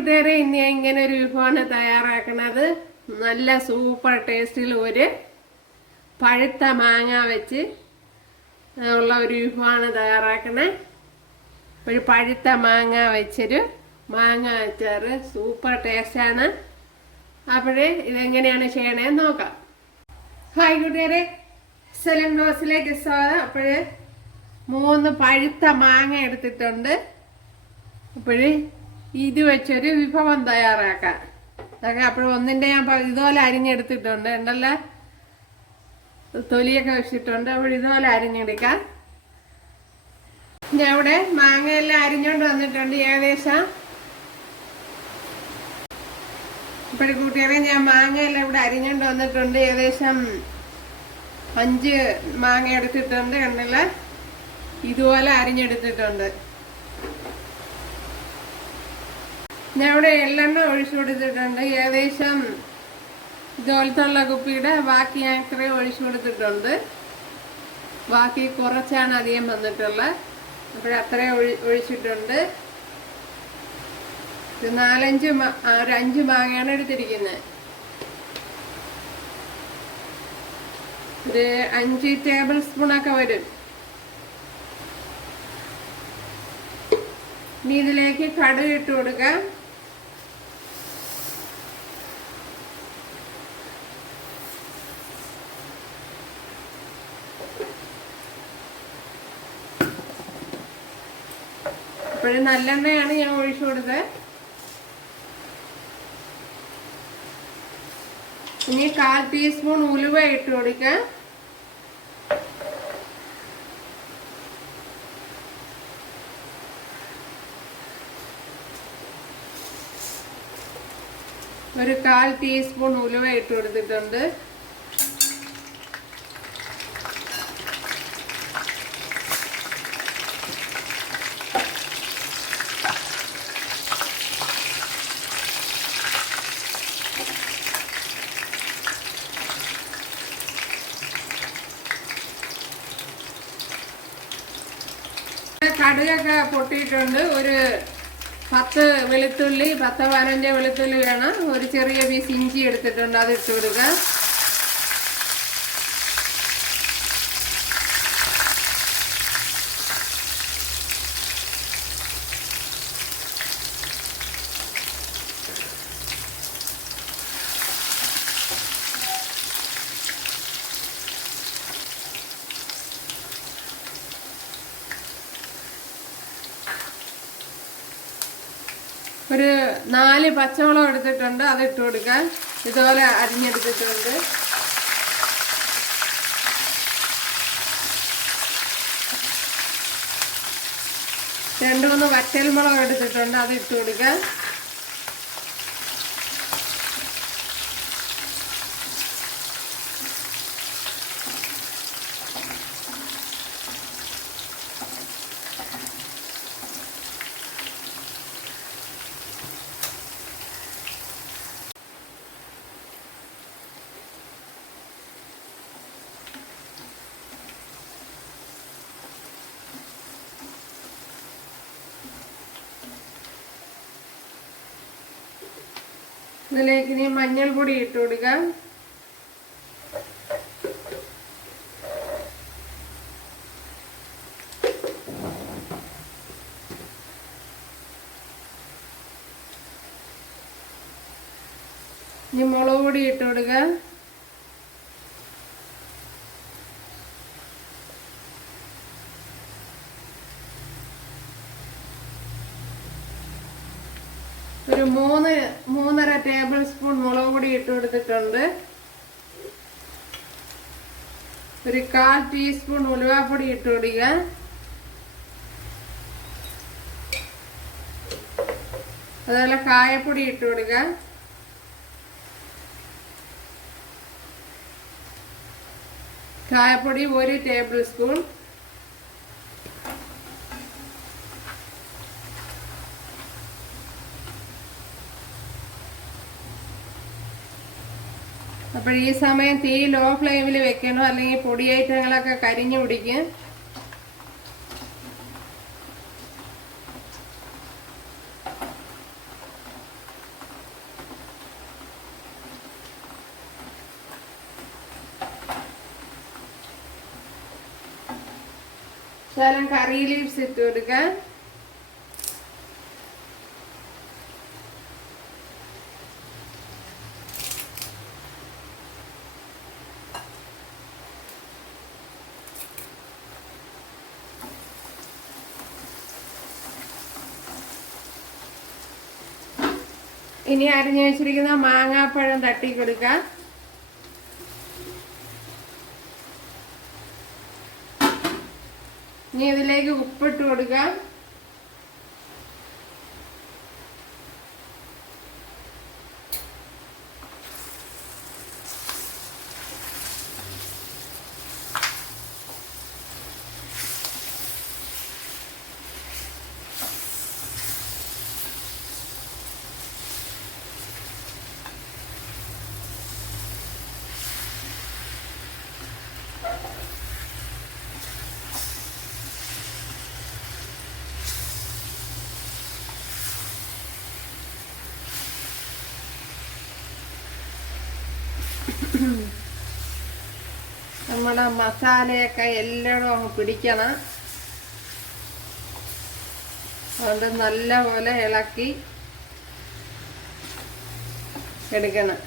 കൂട്ടുകാരെ, ഇനി ഇങ്ങനെ ഒരു വിഭവമാണ് തയ്യാറാക്കുന്നത്. നല്ല സൂപ്പർ ടേസ്റ്റിൽ ഒരു പഴുത്ത മാങ്ങ വെച്ച് ഉള്ള ഒരു വിഭവമാണ് തയ്യാറാക്കണേ. ഒരു പഴുത്ത മാങ്ങ വെച്ചൊരു മാങ്ങ അച്ചാറ് സൂപ്പർ ടേസ്റ്റാണ്. അപ്പോഴേ ഇതെങ്ങനെയാണ് ചെയ്യണേന്ന് നോക്കാം. ഹായ് കൂട്ടുകാരെ, സെലൻ റോസിലേക്ക് സ്വാഗതം. അപ്പോഴേ 3 പഴുത്ത മാങ്ങ എടുത്തിട്ടുണ്ട്. അപ്പോഴേ ഇത് വെച്ചൊരു വിഭവം തയ്യാറാക്കാം. അതൊക്കെ അപ്പോൾ ഒന്നിൻ്റെ ഞാൻ ഇതുപോലെ അരിഞ്ഞെടുത്തിട്ടുണ്ട്. ഉണ്ടല്ലോ, തൊലിയൊക്കെ വെച്ചിട്ടുണ്ട്. അപ്പോൾ ഇതുപോലെ അരിഞ്ഞെടുക്കാം. ഞാൻ ഇവിടെ മാങ്ങയെല്ലാം അരിഞ്ഞുകൊണ്ട് വന്നിട്ടുണ്ട്. ഏകദേശം ഇപ്പോഴും കൂട്ടുകാരെ, ഞാൻ മാങ്ങയെല്ലാം ഇവിടെ അരിഞ്ഞുകൊണ്ട് വന്നിട്ടുണ്ട്. ഏകദേശം 5 മാങ്ങ എടുത്തിട്ടുണ്ട്. കണ്ടില്ല, ഇതുപോലെ അരിഞ്ഞെടുത്തിട്ടുണ്ട്. ഞാൻ ഇവിടെ എള്ളെണ്ണ ഒഴിച്ചു കൊടുത്തിട്ടുണ്ട്. ഏകദേശം ഇതുപോലത്തുള്ള കുപ്പിയുടെ ബാക്കി ഞാൻ ഇത്രയും ഒഴിച്ചു കൊടുത്തിട്ടുണ്ട്. ബാക്കി കുറച്ചാണ് അധികം വന്നിട്ടുള്ളത്. അപ്പോഴത്രയും ഒഴിച്ചിട്ടുണ്ട്. ഒരു 5 മാങ്ങയാണ് എടുത്തിരിക്കുന്നത്. ഒരു 5 ടേബിൾ സ്പൂണൊക്കെ വരും. ഇനി ഇതിലേക്ക് കടുക് ഇട്ട് കൊടുക്കാം. അപ്പോഴും നല്ലെണ്ണയാണ് ഞാൻ ഒഴിച്ചു കൊടുത്തത്. ഇനി 1/4 ടീസ്പൂൺ ഉലുവ ഇട്ട് കൊടുക്കാം. ഒരു 1/4 ടീസ്പൂൺ ഉലുവ ഇട്ട് കൊടുത്തിട്ടുണ്ട്. കടുകൊക്കെ പൊട്ടിയിട്ടുണ്ട്. ഒരു 10 വെളുത്തുള്ളി, 10-15 വെളുത്തുള്ളി വേണം. ഒരു ചെറിയ പീസ് ഇഞ്ചി എടുത്തിട്ടുണ്ട്, അത് ഇട്ട് കൊടുക്കുക. ഒരു 4 പച്ചമുളക് എടുത്തിട്ടുണ്ട്, അത് ഇട്ട് കൊടുക്കാൻ. ഇതുപോലെ അരിഞ്ഞെടുത്തിട്ടുണ്ട്. രണ്ട് 3 വറ്റൽമുളക് എടുത്തിട്ടുണ്ട്, അത് ഇട്ട് കൊടുക്കാൻ. ഇതിലേക്ക് ഇനി മഞ്ഞൾപ്പൊടി ഇട്ട് കൊടുക്കാം. ഇനി മുളക് പൊടി ഇട്ട് കൊടുക്കാം. ഒരു 3-3.5 ടേബിൾ സ്പൂൺ മുളക് പൊടി ഇട്ട് കൊടുത്തിട്ടുണ്ട്. ഒരു 1/4 ടീസ്പൂൺ ഉലുവാപ്പൊടി ഇട്ട് കൊടുക്കുക. അതുപോലെ കായപ്പൊടി ഇട്ട് കൊടുക്കുക. കായപ്പൊടി 1 ടേബിൾ സ്പൂൺ. അപ്പോൾ ഈ സമയം തീ ലോ ഫ്ലെയിമിൽ വെക്കണം, അല്ലെങ്കിൽ പൊടി ഐറ്റങ്ങളൊക്കെ കരിഞ്ഞു പിടിക്കും. ശകലം കറി ലീവ്സ് ഇട്ട് കൊടുക്കാം. ഇനി അരിഞ്ഞു വെച്ചിരിക്കുന്ന മാങ്ങാപ്പഴം തട്ടി കൊടുക്കാം. ഇനി ഇതിലേക്ക് ഉപ്പിട്ട് കൊടുക്കാം. നമ്മുടെ മസാലയൊക്കെ എല്ലായിടും അങ്ങ് പിടിക്കണം. അതുകൊണ്ട് നല്ലപോലെ ഇളക്കി എടുക്കണം.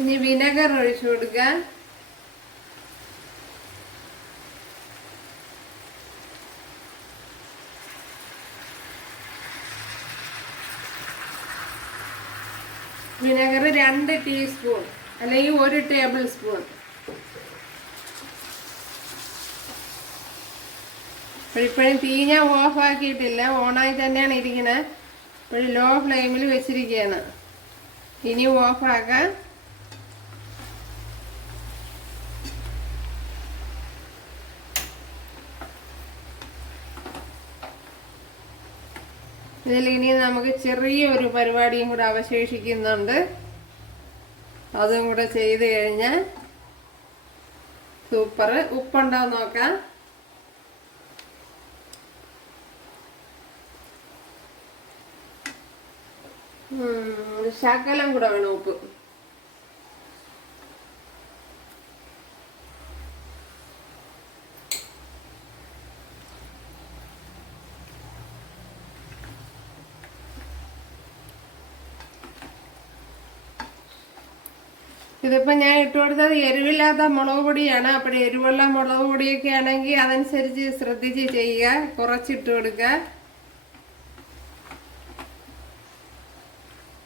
ഇനി വിനെഗർ ഒഴിച്ചു കൊടുക്കാം. വിനെഗർ 2 ടീസ്പൂൺ അല്ലെങ്കിൽ 1 ടേബിൾ സ്പൂൺ. ഇപ്പോഴും തീ ഞാൻ ഓഫ് ആക്കിയിട്ടില്ല, ഓണായി തന്നെയാണ് ഇരിക്കുന്നത്. ഇപ്പോഴും ലോ ഫ്ലെയിമിൽ വെച്ചിരിക്കുകയാണ്. ഇനി ഓഫാക്കാം. ഇതിൽ ഇനി നമുക്ക് ചെറിയൊരു പരിപാടിയും കൂടെ അവശേഷിക്കുന്നുണ്ട്. അതും കൂടെ ചെയ്ത് കഴിഞ്ഞാൽ സൂപ്പർ. ഉപ്പുണ്ടോ നോക്കാം. ശകലം കൂടെ വേണം ഉപ്പ്. ഇതിപ്പോൾ ഞാൻ ഇട്ട് കൊടുത്തത് എരിവില്ലാത്ത മുളക് പൊടിയാണ്. അപ്പോൾ എരിവുള്ള മുളക് പൊടിയൊക്കെ ആണെങ്കിൽ അതനുസരിച്ച് ശ്രദ്ധിച്ച് ചെയ്യുക, കുറച്ചിട്ട് കൊടുക്കുക.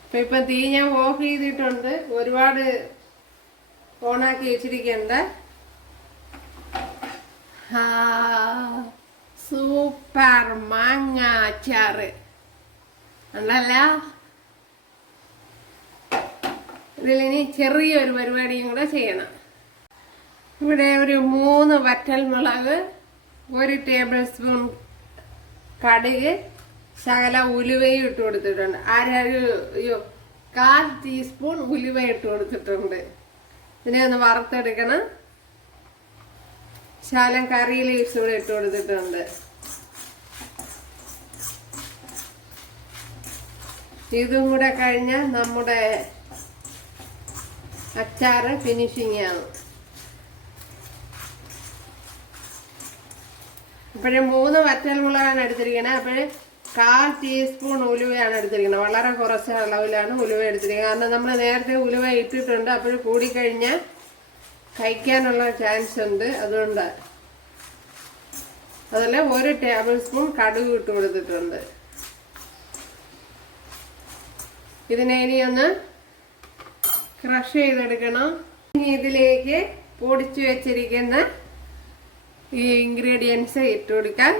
അപ്പം ഇപ്പം തീ ഞാൻ ഓഫ് ചെയ്തിട്ടുണ്ട്. ഒരുപാട് ഓണാക്കി വെച്ചിരിക്കണ്ട. സൂപ്പർ മാങ്ങ അച്ചാറ് ഉണ്ടല്ലോ. ഇതിലിനി ചെറിയൊരു പരിപാടിയും കൂടെ ചെയ്യണം. ഇവിടെ ഒരു 3 വറ്റൽമുളക്, 1 ടേബിൾ സ്പൂൺ കടുക്, ശകല ഉലുവയും ഇട്ട് കൊടുത്തിട്ടുണ്ട്. 1/4 ടീസ്പൂൺ ഉലുവ ഇട്ട് കൊടുത്തിട്ടുണ്ട്. ഇതിനെ ഒന്ന് വറുത്തെടുക്കണം. ശകലം കറി ലീവ്സ് കൂടെ ഇട്ട് കൊടുത്തിട്ടുണ്ട്. ഇതും കൂടെ കഴിഞ്ഞാൽ നമ്മുടെ അച്ചാറ് ഫിനിഷിങ് ആണ്. അപ്പോഴും 3 വറ്റൽമുളകാണ് എടുത്തിരിക്കുന്നത്. അപ്പോൾ 1/4 ടീസ്പൂൺ ഉലുവയാണ് എടുത്തിരിക്കുന്നത്. വളരെ കുറച്ച് അളവിലാണ് ഉലുവ എടുത്തിരിക്കുന്നത്. കാരണം നമ്മൾ നേരത്തെ ഉലുവ ഇട്ടിട്ടുണ്ട്. അപ്പോൾ കൂടിക്കഴിഞ്ഞാൽ കഴിക്കാനുള്ള ചാൻസ് ഉണ്ട്. അതുകൊണ്ട് അതുപോലെ 1 ടേബിൾ സ്പൂൺ കടുക് ഇട്ട് കൊടുത്തിട്ടുണ്ട്. ഇതിനെ ഇനി ഒന്ന് ക്രഷ് ചെയ്തെടുക്കണം. ഇനി ഇതിലേക്ക് പൊടിച്ചു വെച്ചിരിക്കുന്ന ഈ ഇൻഗ്രീഡിയൻസ് ഇട്ട് കൊടുക്കാം.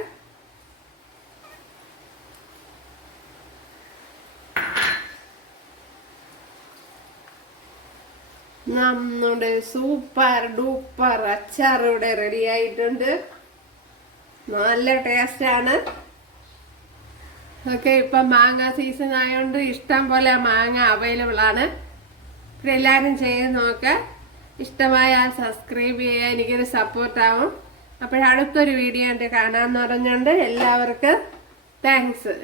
നമ്മുടെ സൂപ്പർ ഡൂപ്പർ അച്ചാർ ഇവിടെ റെഡി ആയിട്ടുണ്ട്. നല്ല ടേസ്റ്റാണ്. ഓക്കെ, ഇപ്പം മാങ്ങ സീസൺ ആയതുകൊണ്ട് ഇഷ്ടം പോലെ മാങ്ങ അവൈലബിൾ ആണ്. എല്ലാവരും ചെയ്ത് നോക്കാം. ഇഷ്ടമായാൽ സബ്സ്ക്രൈബ് ചെയ്യുക, എനിക്കൊരു സപ്പോർട്ടാവും. അപ്പോഴടുത്തൊരു വീഡിയോ ആയിട്ട് കാണാമെന്ന് പറഞ്ഞുകൊണ്ട് എല്ലാവർക്കും താങ്ക്സ്.